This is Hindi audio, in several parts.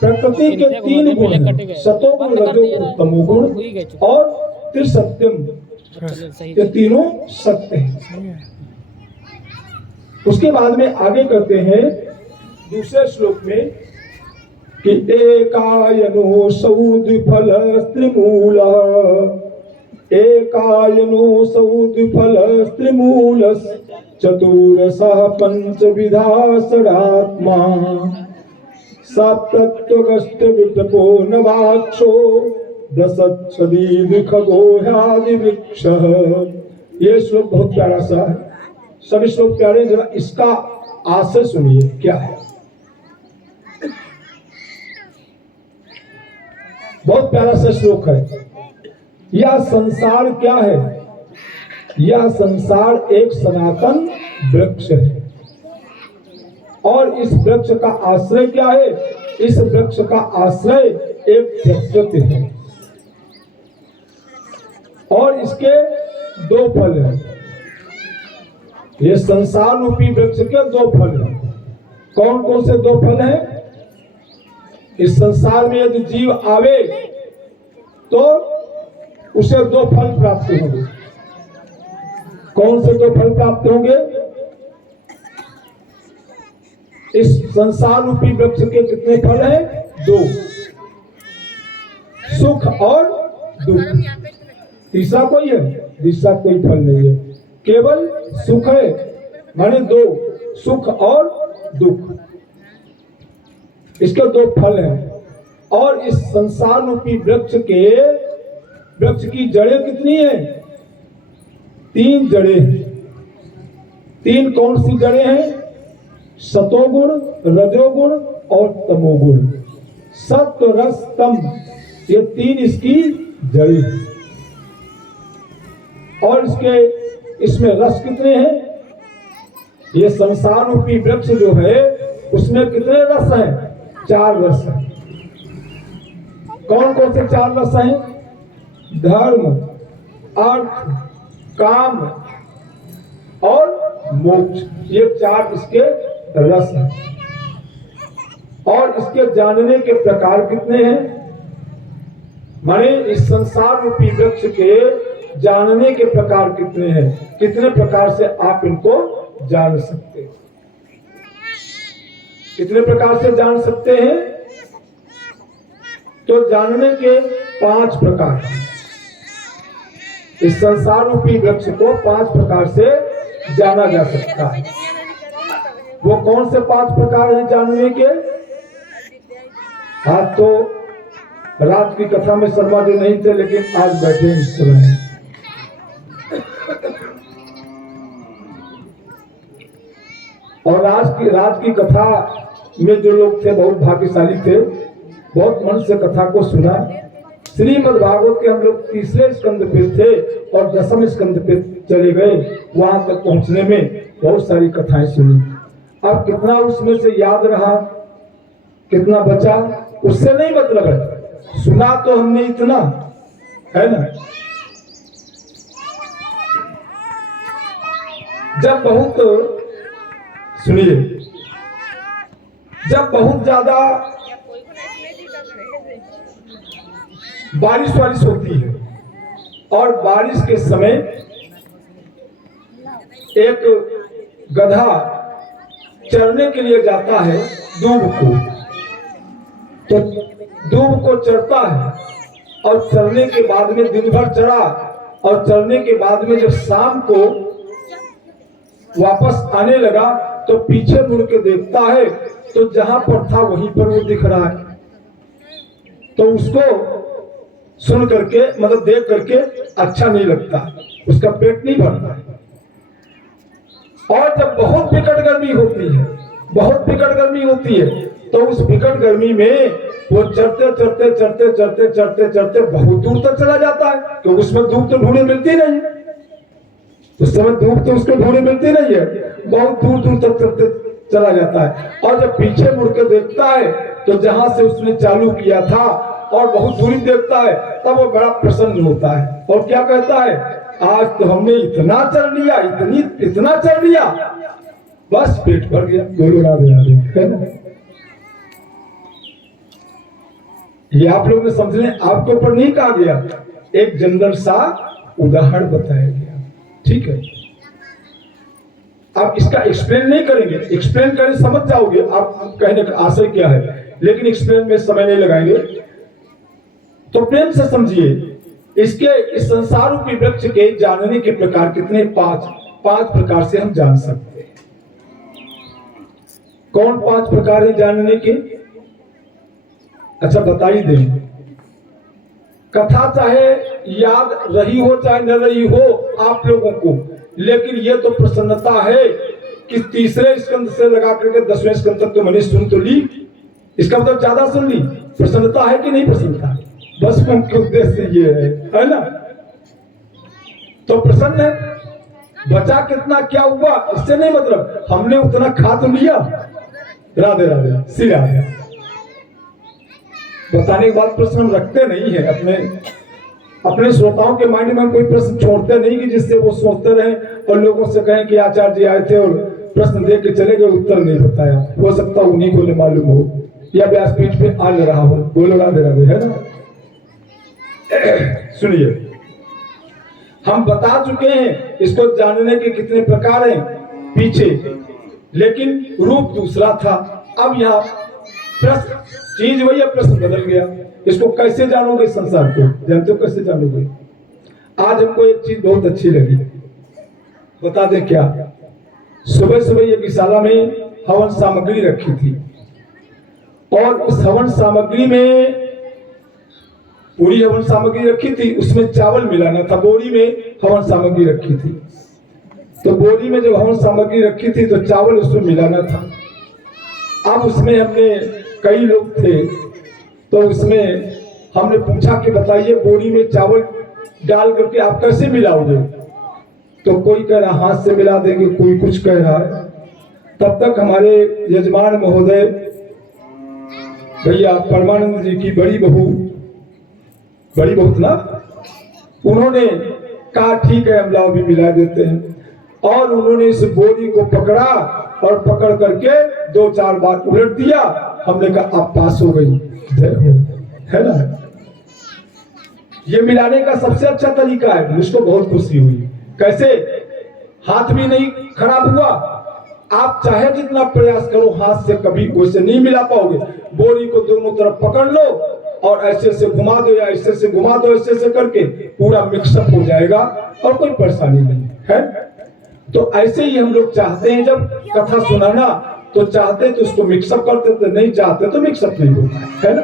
प्रकृति के 3 गुण हैं, सतोगुण, रजोगुण, तमोगुण और त्रिसत्यम, ये तीनों सत्य हैं। उसके बाद में आगे करते हैं दूसरे श्लोक में कि एकायनो सौद्विफल स्त्रिमूल, एकायनो सौद्विफल स्त्रिमूल चतुरसः पंचविधा षडात्मा सप्तत्वगष्ट विटपो नवाक्षो दशच्छदी खगो ह्यादि वृक्ष। ये श्लोक बहुत प्यारा सा है, सभी श्लोक प्यारे, जरा इसका आशय सुनिए क्या है। बहुत प्यारा सा श्लोक है। यह संसार क्या है? यह संसार एक सनातन वृक्ष है और इस वृक्ष का आश्रय क्या है? इस वृक्ष का आश्रय एक प्रकृति है और इसके 2 फल हैं। ये संसार रूपी वृक्ष के 2 फल हैं। कौन कौन से 2 फल हैं? इस संसार में यदि जीव आवे तो उसे 2 फल प्राप्त होंगे। कौन से 2 फल प्राप्त होंगे? इस संसार रूपी वृक्ष के कितने फल हैं? 2, सुख और दुख। तीसरा कोई है? तीसरा कोई फल नहीं है, केवल सुख है, माने 2, सुख और दुख, इसके 2 फल हैं। और इस संसार रूपी वृक्ष की जड़ें कितनी हैं? 3 जड़ें हैं। 3 कौन सी जड़ें हैं? सतोगुण, रजोगुण और तमोगुण। सत्व, रस, तम, ये 3 इसकी जड़ें हैं। और इसमें रस कितने हैं? ये संसार रूपी वृक्ष जो है उसमें कितने रस हैं? 4 रस हैं। कौन कौन से 4 रस हैं? धर्म, अर्थ, काम और मोक्ष, ये 4 इसके रस हैं। और इसके जानने के प्रकार कितने हैं? माने इस संसार रूपी वृक्ष के जानने के प्रकार कितने हैं? कितने प्रकार से आप इनको जान सकते हैं? कितने प्रकार से जान सकते हैं? तो जानने के 5 प्रकार हैं। इस संसार रूपी वृक्ष को 5 प्रकार से जाना जा सकता है। वो कौन से 5 प्रकार हैं जानने के? आज तो रात की कथा में शर्मा जी नहीं थे, लेकिन आज बैठे इस समय। और राज की कथा में जो लोग थे बहुत भाग्यशाली थे, बहुत मन से कथा को सुना। श्रीमद् भागवत के हम लोग 3रे स्कंद पे थे और 10वें स्कंद पे चले गए। वहां तक पहुंचने में बहुत सारी कथाएं सुनी। अब कितना उसमें से याद रहा, कितना बचा, उससे नहीं मतलब है। सुना तो हमने इतना, है ना। जब बहुत सुनिए, जब बहुत ज्यादा बारिश होती है और बारिश के समय एक गधा चरने के लिए जाता है दूब को, तो दूब को चरता है और चरने के बाद में दिन भर चरा और चरने के बाद में जब शाम को वापस आने लगा तो पीछे मुड़ के देखता है तो जहां पर था वहीं पर वो दिख रहा है। तो उसको सुन करके मतलब देख करके अच्छा नहीं लगता, उसका पेट नहीं भरता है। और जब बहुत विकट गर्मी होती है तो उस विकट गर्मी में वो चढ़ते बहुत दूर तक चला जाता है, तो उसमें धूप तो ढूंढे मिलती नहीं, उस समय धूप तो उसको ढूंढे मिलती नहीं है, बहुत दूर तक चलते चला जाता है। और जब पीछे मुड़ के देखता है तो जहां से उसने चालू किया था और बहुत दूरी देखता है, तब वो बड़ा प्रसन्न होता है और क्या कहता है, आज तो हमने इतना चल लिया, इतना चल लिया, बस पेट भर गया। बोलो राधे राधे। ये आप लोग ने समझ लें, आपके ऊपर नहीं कहा गया, एक जनरल सा उदाहरण बताया गया। ठीक है, आप इसका एक्सप्लेन नहीं करेंगे, एक्सप्लेन करें समझ जाओगे आप कहने का आशय क्या है, लेकिन एक्सप्लेन में समय नहीं लगाएंगे। तो प्रेम से समझिए, इसके इस संसार रूपी वृक्ष के जानने के प्रकार कितने? पांच प्रकार से हम जान सकते हैं। कौन 5 प्रकार है जानने के? अच्छा बताइए दें। कथा चाहे याद रही हो चाहे न रही हो आप लोगों को, लेकिन ये तो प्रसन्नता है कि तीसरे स्कंद से लगा करके 10वें स्कंद तक तो मैंने सुन तो ली, इसका मतलब ज्यादा सुन ली। प्रसन्नता है कि नहीं प्रसन्नता? बस मुख्य उद्देश्य ये है ना? तो प्रसन्न है। बचा कितना क्या हुआ इससे नहीं मतलब, हमने उतना खा तो लिया। राधे राधे, श्री राधे। बताने के बाद प्रश्न हम रखते नहीं है अपने श्रोताओं के माइंड में, हम कोई प्रश्न छोड़ते नहीं कि जिससे वो सोचते रहे और लोगों से कहें कि आचार्य जी आए थे और प्रश्न दे के चले गए, उत्तर नहीं बताया। हो सकता उन्हीं को न मालूम हो या व्यासपीठ पे आ रहा हो। बोलो राधे राधे, है ना? सुनिए, हम बता चुके हैं इसको जानने के कितने प्रकार हैं पीछे, लेकिन रूप दूसरा था। अब यहाँ प्रश्न, चीज वही है, प्रश्न बदल गया। इसको कैसे जानोगे? संसार को जानते हो कैसे जानोगे? आज हमको एक चीज बहुत अच्छी लगी, बता दें क्या? सुबह सुबह ये विशाला में हवन सामग्री रखी थी और उस हवन सामग्री में पूरी हवन सामग्री रखी थी, उसमें चावल मिलाना था। बोरी में हवन सामग्री रखी थी, तो बोरी में जब हवन सामग्री रखी थी तो चावल उसमें मिलाना था। अब उसमें हमने कई लोग थे, तो उसमें हमने पूछा कि बताइए बोरी में चावल डाल करके आप कैसे मिलाओगे? तो कोई कह रहा हाथ से मिला देंगे, कोई कुछ कह रहा है। तब तक हमारे यजमान महोदय भैया परमानंद जी की बड़ी बहू ना, उन्होंने कहा ठीक है हम लाओ भी मिला देते हैं। और उन्होंने इस बोरी को पकड़ा और पकड़ करके 2-4 बार उलट दिया। हमने कहा आप पास हो गई, है ना? ये मिलाने का सबसे अच्छा तरीका है, मुझको बहुत खुशी हुई। कैसे? हाथ भी नहीं खराब हुआ। आप चाहे जितना प्रयास करो हाथ से कभी वैसे नहीं मिला पाओगे। बोरी को दोनों तरफ पकड़ लो और ऐसे से घुमा दो या ऐसे से घुमा दो, ऐसे से करके पूरा मिक्सअप हो जाएगा और कोई परेशानी नहीं है। तो ऐसे ही हम लोग चाहते हैं, जब कथा सुनाना तो चाहते तो उसको मिक्सअप करते थे, नहीं चाहते तो मिक्सअप नहीं होता है ना?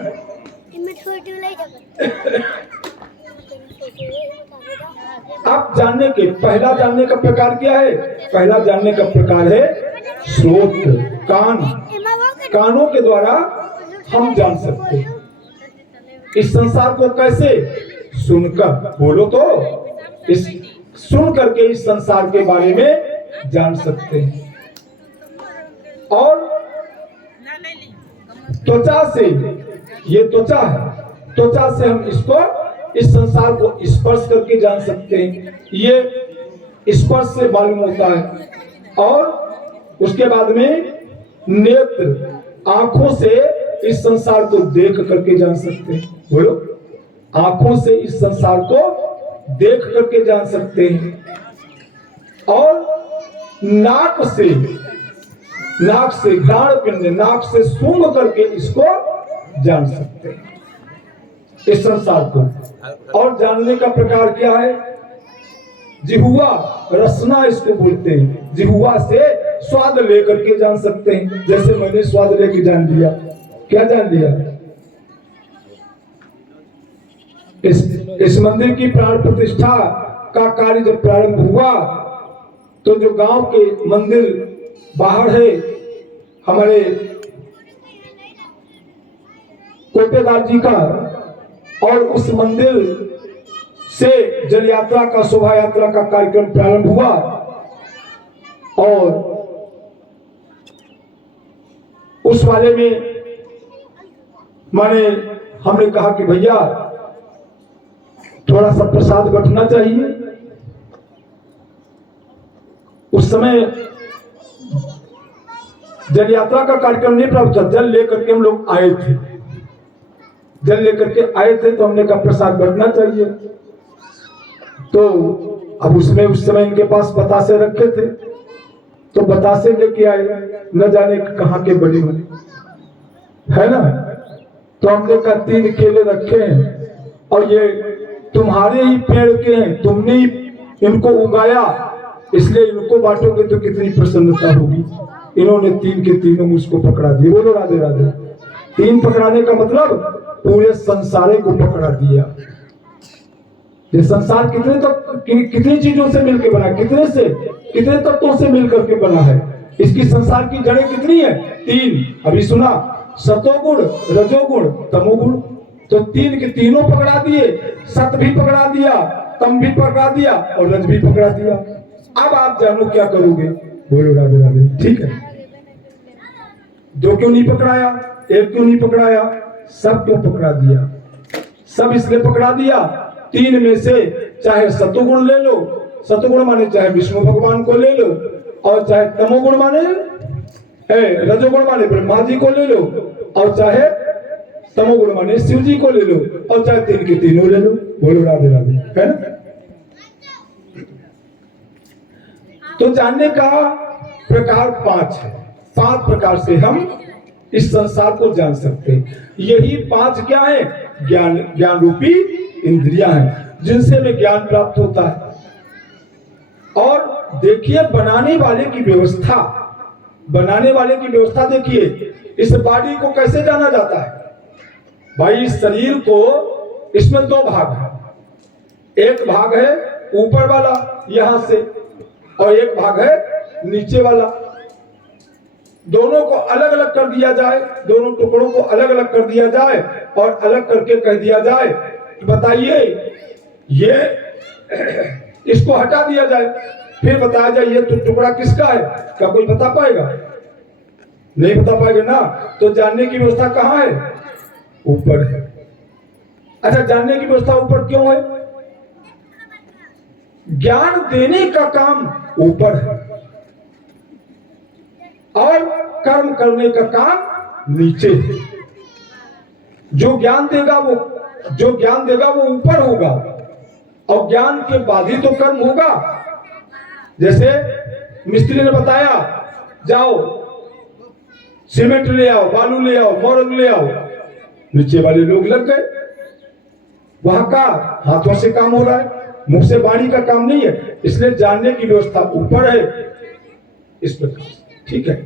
आप जानने के पहला जानने का प्रकार क्या है? पहला जानने का प्रकार है श्रोत, कान। कानों के द्वारा हम जान सकते हैं इस संसार को। कैसे? सुनकर। बोलो तो, इस सुन करके इस संसार के बारे में जान सकते हैं। और त्वचा से, ये त्वचा है, त्वचा से हम इसको, इस संसार को स्पर्श करके जान सकते हैं। ये स्पर्श से मालूम होता है। और उसके बाद में नेत्र, आंखों से इस संसार को देख करके जान सकते हैं। बोलो, आंखों से इस संसार को देख करके जान सकते हैं। और नाक से, घ्राण पिंड, नाक से सूंघ करके इसको जान सकते हैं इस संसार को। और जानने का प्रकार क्या है? जिह्वा, रसना इसको बोलते हैं। जिह्वा से स्वाद लेकर के जान सकते हैं। जैसे मैंने स्वाद लेके जान लिया। क्या जान लिया? इस मंदिर की प्राण प्रतिष्ठा का कार्य जब प्रारंभ हुआ तो जो गांव के मंदिर बाहर है, हमारे कोटेदार जी का, और उस मंदिर से जल यात्रा का, शोभा यात्रा का कार्यक्रम प्रारंभ हुआ। और उस वाले में हमने कहा कि भैया थोड़ा सा प्रसाद बंटना चाहिए। उस समय जल यात्रा का कार्यक्रम नहीं प्रारंभ था, जल लेकर के हम लोग आए थे। जल लेकर के आए थे तो हमने कहा प्रसाद बढ़ना चाहिए। तो अब उसमें उस समय इनके पास बतासे रखे थे, तो बतासे लेके आए, न जाने कहाँ के बड़ी हुई है ना। तो हमने कहा 3 केले रखे हैं और ये तुम्हारे ही पेड़ के हैं, तुमने ही इनको उगाया, इसलिए इनको बांटोगे तो कितनी प्रसन्नता होगी। इन्होंने 3 के तीनों मुझको पकड़ा दिए। बोलो राधे राधे। 3 पकड़ाने का मतलब पूरे संसार को पकड़ा दिया। ये संसार कितनी चीजों से मिलकर बना, कितने तत्वों से मिलकर के बना है। इसकी संसार की जड़ें कितनी है? 3। अभी सुना, सतोगुण, रजोगुण, तमोगुण। तो 3 के तीनों पकड़ा दिए, सत भी पकड़ा दिया, तम भी पकड़ा दिया और रज भी पकड़ा दिया। अब आप जानो क्या करोगे। बोलो राधे राधे। ठीक है, 2 क्यों नहीं पकड़ाया, 1 क्यों नहीं पकड़ाया, सब क्यों पकड़ा दिया? सब इसलिए पकड़ा दिया, 3 में से चाहे सतोगुण ले लो, सतोगुण माने चाहे विष्णु भगवान को ले लो, और चाहे तमोगुण माने रजोगुण माने ब्रह्मा जी को ले लो, और चाहे तमोगुण माने शिव जी को ले लो, और चाहे 3 के तीनों ले लो। बोलो राधे राधे, है ना। तो जानने का प्रकार 5 है। 5 प्रकार से हम इस संसार को जान सकते हैं। यही 5 क्या है? ज्ञान रूपी इंद्रियां हैं, जिनसे हमें ज्ञान प्राप्त होता है। और देखिए बनाने वाले की व्यवस्था देखिए। इस बॉडी को कैसे जाना जाता है? भाई इस शरीर को, इसमें 2 भाग है। एक भाग है ऊपर वाला यहां से, और एक भाग है नीचे वाला। दोनों को अलग अलग कर दिया जाए, दोनों टुकड़ों को अलग अलग कर दिया जाए और अलग करके कह दिया जाए, बताइए ये इसको हटा दिया जाए, फिर बताया जाए ये टुकड़ा किसका है, क्या कोई बता पाएगा? नहीं बता पाएगा ना। तो जानने की व्यवस्था कहाँ है? ऊपर है। अच्छा, जानने की व्यवस्था ऊपर क्यों है? ज्ञान देने का काम ऊपर है और कर्म करने का काम नीचे है। जो ज्ञान देगा वो ऊपर होगा, और ज्ञान के बाद ही तो कर्म होगा। जैसे मिस्त्री ने बताया जाओ सीमेंट ले आओ, बालू ले आओ, मोरंग ले आओ, नीचे वाले लोग लग गए। वहां का हाथों से काम हो रहा है, मुख से वाणी का काम नहीं है। इसलिए जानने की व्यवस्था ऊपर है, इस प्रकार। ठीक है,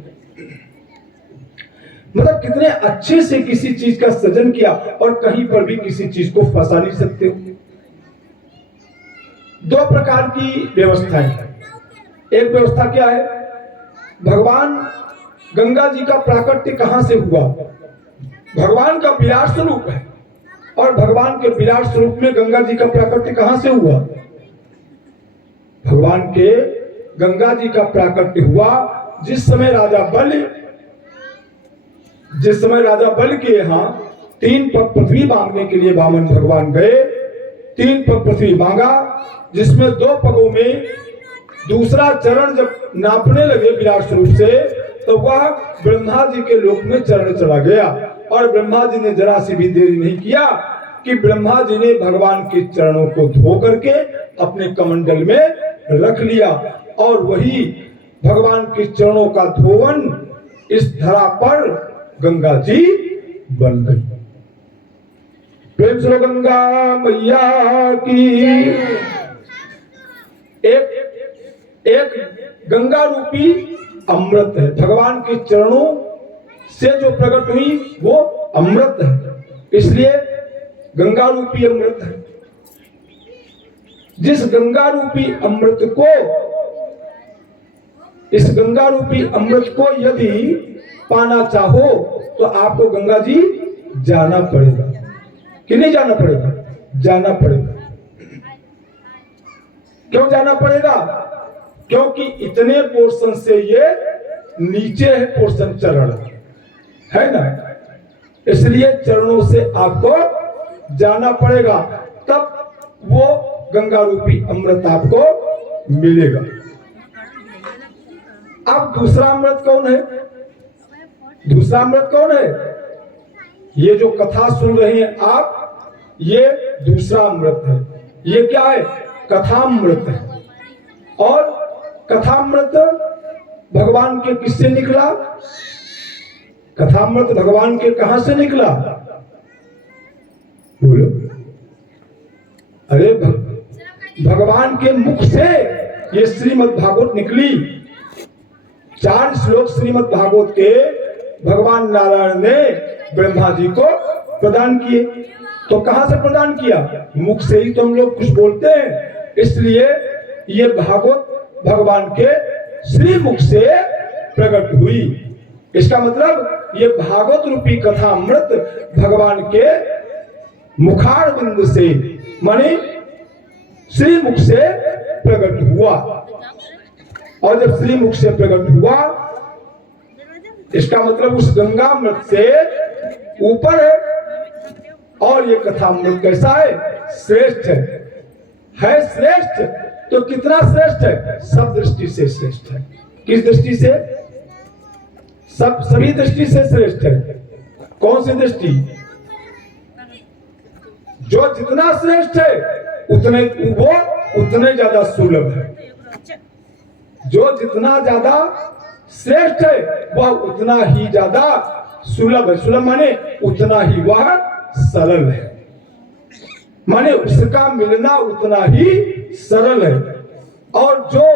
मतलब कितने अच्छे से किसी चीज का सृजन किया और कहीं पर भी किसी चीज को फंसा नहीं सकते हो। 2 प्रकार की व्यवस्थाएं हैं। एक व्यवस्था क्या है? भगवान गंगा जी का प्राकट्य कहां से हुआ? भगवान का विराट स्वरूप है, और भगवान के विराट स्वरूप में गंगा जी का प्राकट्य कहां से हुआ? भगवान के गंगा जी का प्राकट्य हुआ जिस समय राजा बल के यहाँ 3 पग पृथ्वी मांगने के लिए वामन भगवान गए। 3 पग पृथ्वी मांगा, जिसमें 2 पगों में दूसरा चरण जब नापने लगे विराट स्वरूप से, तो वह ब्रह्मा जी के लोक में चरण चला गया। और ब्रह्मा जी ने जरा सी भी देरी नहीं किया कि ब्रह्मा जी ने भगवान के चरणों को धो करके अपने कमंडल में रख लिया, और वही भगवान के चरणों का धोवन इस धरा पर गंगा जी बन गई। प्रेम से गंगा मैया की। एक गंगा रूपी अमृत है, भगवान के चरणों से जो प्रकट हुई वो अमृत है, इसलिए गंगा रूपी अमृत है। जिस गंगा रूपी अमृत को, इस गंगा रूपी अमृत को यदि पाना चाहो तो आपको गंगा जी जाना पड़ेगा कि नहीं जाना पड़ेगा? जाना पड़ेगा। क्यों जाना पड़ेगा? क्योंकि इतने पोर्शन से ये नीचे है, पोर्शन चरण है ना, इसलिए चरणों से आपको जाना पड़ेगा, तब वो गंगा रूपी अमृत आपको मिलेगा। अब दूसरा अमृत कौन है? दूसरा अमृत कौन है? ये जो कथा सुन रहे हैं आप, ये दूसरा अमृत है। ये क्या है? कथामृत है। और कथामृत भगवान के किससे निकला? कथामृत भगवान के कहां से निकला? बोलो। अरे भगवान के मुख से ये श्रीमद् भागवत निकली। 4 श्लोक श्रीमद् भागवत के भगवान नारायण ने ब्रह्मा जी को प्रदान किए। तो कहां से प्रदान किया? मुख से ही तो हम लोग कुछ बोलते हैं, इसलिए ये भागवत भगवान के श्री मुख से प्रकट हुई। इसका मतलब ये भागवत रूपी कथा अमृत भगवान के मुखार बिंद से माने श्री मुख से प्रकट हुआ। और जब श्री मुख से प्रकट हुआ, इसका मतलब उस गंगामृत से ऊपर है। और ये कथामृत कैसा है? श्रेष्ठ है श्रेष्ठ। तो कितना श्रेष्ठ है? सब दृष्टि से श्रेष्ठ है। किस दृष्टि से? सभी दृष्टि से श्रेष्ठ है। कौन सी दृष्टि? जो जितना श्रेष्ठ है उतने ज्यादा सुलभ है। जो जितना ज्यादा श्रेष्ठ है वह उतना ही ज्यादा सुलभ है। सुलभ माने उतना ही वह सरल है, माने उसका मिलना उतना ही सरल है। और जो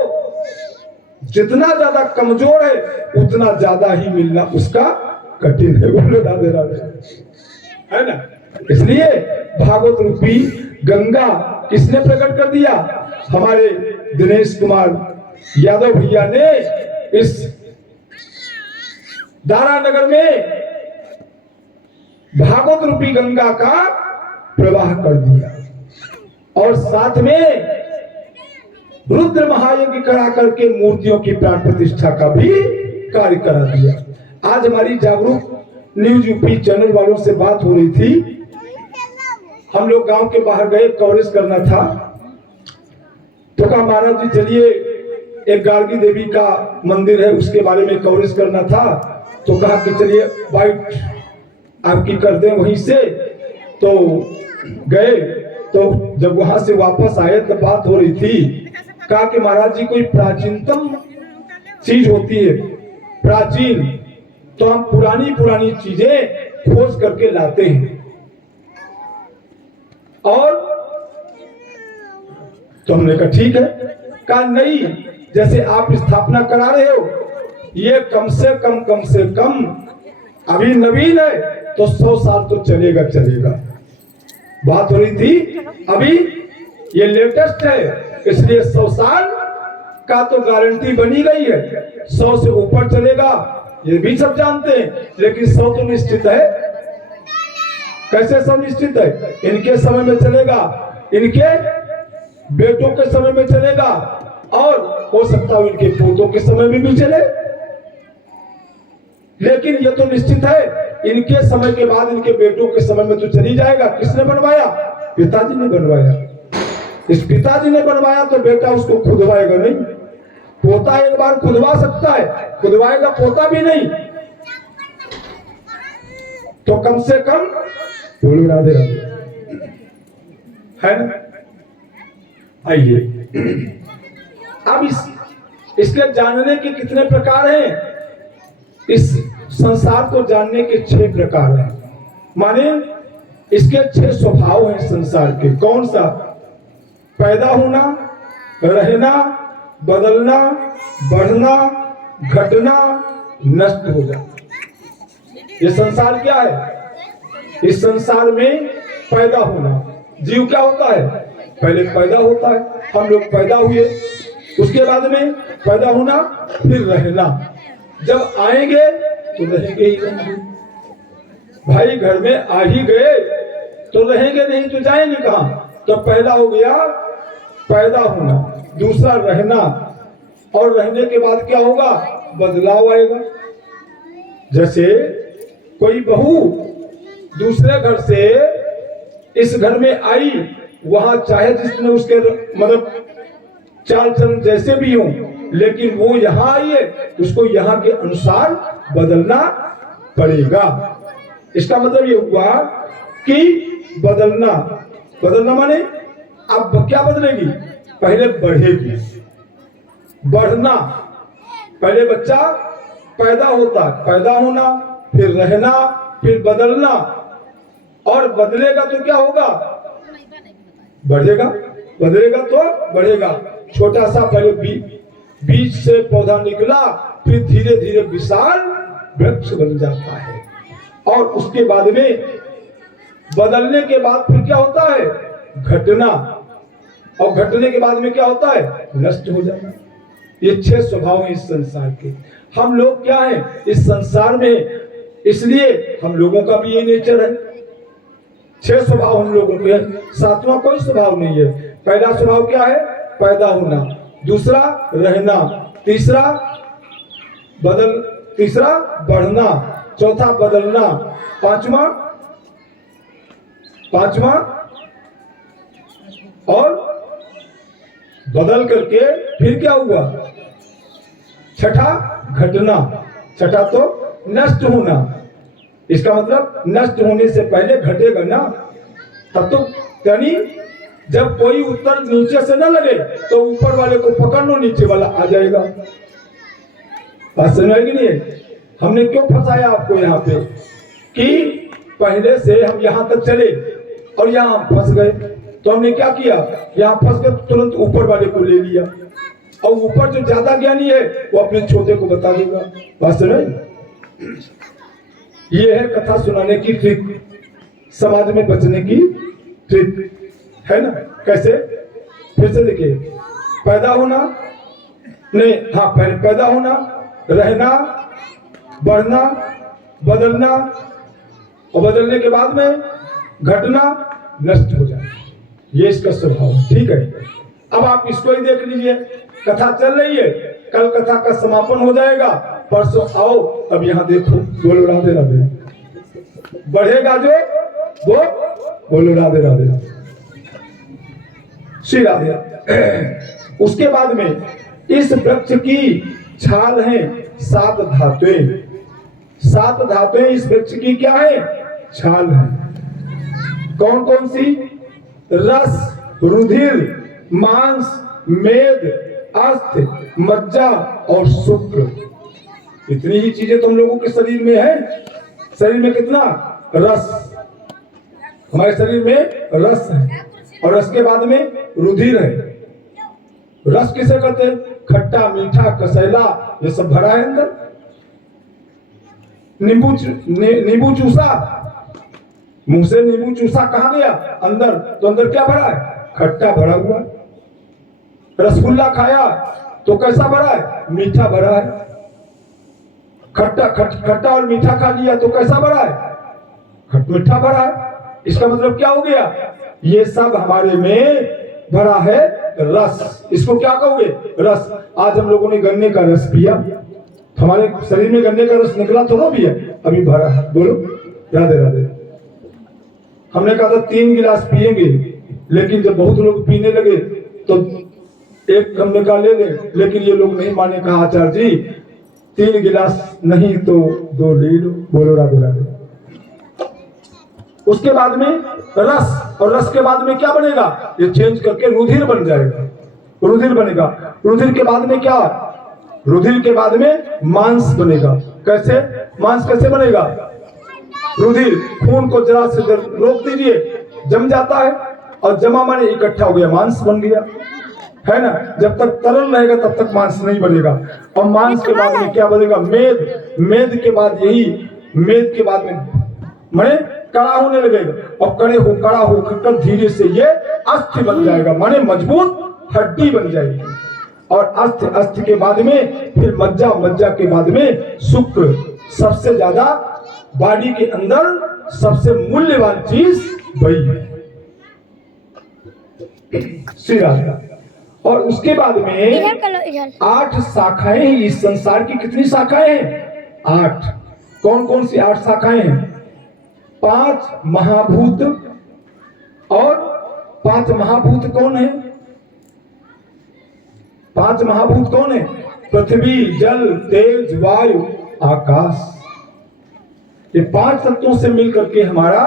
जितना ज्यादा कमजोर है उतना ज्यादा ही मिलना उसका कठिन है। बोलो राधे राधे, है ना? इसलिए भागवत रूपी गंगा किसने प्रकट कर दिया? हमारे दिनेश कुमार यादव भैया ने इस दारानगर में भागवत रूपी गंगा का प्रवाह कर दिया। और साथ में रुद्र महायज्ञ करा करके मूर्तियों की प्राण प्रतिष्ठा का भी कार्य करा दिया। आज हमारी जागरूक न्यूज यूपी चैनल वालों से बात हो रही थी। हम लोग गांव के बाहर गए, कवरेज करना था। तो कहा महाराज जी चलिए, एक गार्गी देवी का मंदिर है उसके बारे में कवरेज करना था। तो कहा कि चलिए बाइट आपकी कर दें वहीं से। तो गए, तो जब वहां से वापस आए तो बात हो रही थी। कहा कि महाराज जी कोई प्राचीनतम चीज होती है, प्राचीन, तो हम पुरानी चीजें खोज करके लाते हैं। और तो हमने कहा ठीक है। कहा नहीं, जैसे आप स्थापना करा रहे हो ये कम से कम अभी नवीन है तो 100 साल तो चलेगा। बात हो रही थी, अभी ये लेटेस्ट है इसलिए 100 साल का तो गारंटी बनी गई है। 100 से ऊपर चलेगा ये भी सब जानते हैं, लेकिन 100 तो निश्चित है। कैसे 100 निश्चित है? इनके समय में चलेगा, इनके बेटों के समय में चलेगा, और हो सकता है इनके पोतों के समय में भी चले। लेकिन ये तो निश्चित है इनके समय के बाद इनके बेटों के समय में तो चली जाएगा। किसने बनवाया? पिताजी ने बनवाया। इस पिताजी ने बनवाया तो बेटा उसको खुदवाएगा नहीं। पोता एक बार खुदवा सकता है, खुदवाएगा पोता भी नहीं। तो कम से कम बोलो राधे राधे, है ना? आइए, अब इसके जानने के कितने प्रकार हैं? इस संसार को जानने के 6 प्रकार हैं। माने इसके 6 स्वभाव हैं संसार के। कौन सा? पैदा होना, रहना, बदलना, बढ़ना, घटना, नष्ट हो जाना। ये संसार क्या है? इस संसार में पैदा होना। जीव क्या होता है? पहले पैदा होता है, हम लोग पैदा हुए, उसके बाद में पैदा होना, फिर रहना। जब आएंगे तो रहेंगे ही रहेंगे। भाई घर में आ ही गए तो रहेंगे, नहीं तो जाएंगे कहां? तो पहला हो गया पैदा होना, दूसरा रहना, और रहने के बाद क्या होगा? बदलाव आएगा। जैसे कोई बहू दूसरे घर से इस घर में आई, वहां चाहे जिसने उसके मतलब चाल चलन जैसे भी हो, लेकिन वो यहाँ आई है, उसको यहाँ के अनुसार बदलना पड़ेगा। इसका मतलब ये हुआ कि बदलना, बदलना माने अब क्या बदलेगी, पहले बढ़ेगी, बढ़ना। पहले बच्चा पैदा होता है, पैदा होना, फिर रहना, फिर बदलना, और बदलेगा तो क्या होगा, बढ़ेगा, बदलेगा तो बढ़ेगा। छोटा सा पहले बीज से पौधा निकला, फिर धीरे धीरे विशाल वृक्ष बन जाता है, और उसके बाद में बदलने के बाद फिर क्या होता है, घटना, और घटने के बाद में क्या होता है, नष्ट हो जाना। ये 6 स्वभाव हैं इस संसार के। हम लोग क्या हैं इस संसार में, इसलिए हम लोगों का भी ये नेचर है। 6 स्वभाव हम लोगों के हैं, 7वां कोई स्वभाव नहीं है। पहला स्वभाव क्या है, पैदा होना, दूसरा रहना, तीसरा बढ़ना, चौथा बदलना, पांचवा और बदल करके फिर क्या हुआ, छठा घटना, छठा तो नष्ट होना। इसका मतलब नष्ट होने से पहले घटेगा ना, तब तो यानी जब कोई उत्तर नीचे से न लगे तो ऊपर वाले को पकड़ लो, नीचे वाला आ जाएगा। बात समझ में नहीं है? हमने क्यों फंसाया आपको यहाँ पे कि पहले से हम यहाँ तक चले और यहाँ फंस गए, तो हमने क्या किया, यहाँ फंस गए तुरंत ऊपर वाले को ले लिया, और ऊपर जो ज्यादा ज्ञानी है वो अपने छोटे को बता देगा। बात समझ? ये है कथा सुनाने की ट्रिक, समाज में बचने की ट्रिक है ना। कैसे, फिर से देखिए, पैदा होना नहीं, हाँ पहले पैदा होना, रहना, बढ़ना, बदलना, और बदलने के बाद में घटना, नष्ट हो जाना, ये इसका स्वभाव है। ठीक है, अब आप इसको ही देख लीजिए, कथा चल रही है, कल कथा का समापन हो जाएगा, परसों आओ, अब यहाँ देखो, बोलो राधे राधे, बढ़ेगा जो वो, बोलो राधे राधे, श्री राधे। उसके बाद में इस वृक्ष की छाल है 7 धातुएं, 7 धातुएं इस वृक्ष की क्या है, छाल है। कौन कौन सी, रस, रुधिर, मांस, मेद, अस्थि, मज्जा और शुक्र, इतनी ही चीजें तुम लोगों के शरीर में है। शरीर में कितना रस, हमारे शरीर में रस है, और रस के बाद में रुधिर है। रस किसे कहते हैं, खट्टा, मीठा, कसैला, ये सब भरा है अंदर। नींबू चूसा, मुंह से नींबू चूसा कहां गया, अंदर, तो अंदर क्या भरा है, खट्टा भरा हुआ। रसगुल्ला खाया तो कैसा भरा है, मीठा भरा है। खट्टा और मीठा खा लिया तो कैसा भरा है, खट मीठा भरा है। इसका मतलब क्या हो गया, ये सब हमारे में भरा है रस। इसको क्या कहोगे, रस। आज हम लोगों ने गन्ने का रस पिया, हमारे शरीर में गन्ने का रस निकला थोड़ा भी है, अभी भरा है। बोलो राधे राधे। हमने कहा था 3 गिलास पिएंगे, लेकिन जब बहुत लोग पीने लगे तो एक हमने कहा ले ले, लेकिन ये लोग नहीं माने। कहा आचार्य जी 3 गिलास नहीं तो 2 ले लो। बोलो राधे राधे। उसके बाद में रस, और रस के बाद में क्या बनेगा, ये चेंज करके रुधिर बन जाएगा, रुधिर बनेगा। रुधिर के बाद में क्या, रुधिर के बाद में मांस बनेगा। कैसे, मांस कैसे बनेगा, रुधिर, खून को जरा से रोक दीजिए, जम जाता है, और जमा माने इकट्ठा हो गया, मांस बन गया, है ना। जब तक तरल रहेगा तब तक मांस नहीं बनेगा। और मांस के बाद में क्या बनेगा, मेद, मेद के बाद यही, मेद के बाद में माने कड़ा होने लगेगा, और कड़ा होकर धीरे से ये अस्थि बन जाएगा, माने मजबूत हड्डी बन जाएगी। और अस्थि के बाद में फिर मज्जा, मज्जा के बाद में शुक्र। सबसे ज्यादा बॉडी के अंदर सबसे मूल्यवान चीज वही है, श्री राधा। और उसके बाद में 8 शाखाएं हैं इस संसार की। कितनी शाखाएं हैं, 8। कौन कौन सी 8 शाखाएं हैं, 5 महाभूत। और 5 महाभूत कौन है, 5 महाभूत कौन है, पृथ्वी, जल, तेज, वायु, आकाश। ये 5 तत्वों से मिलकर के हमारा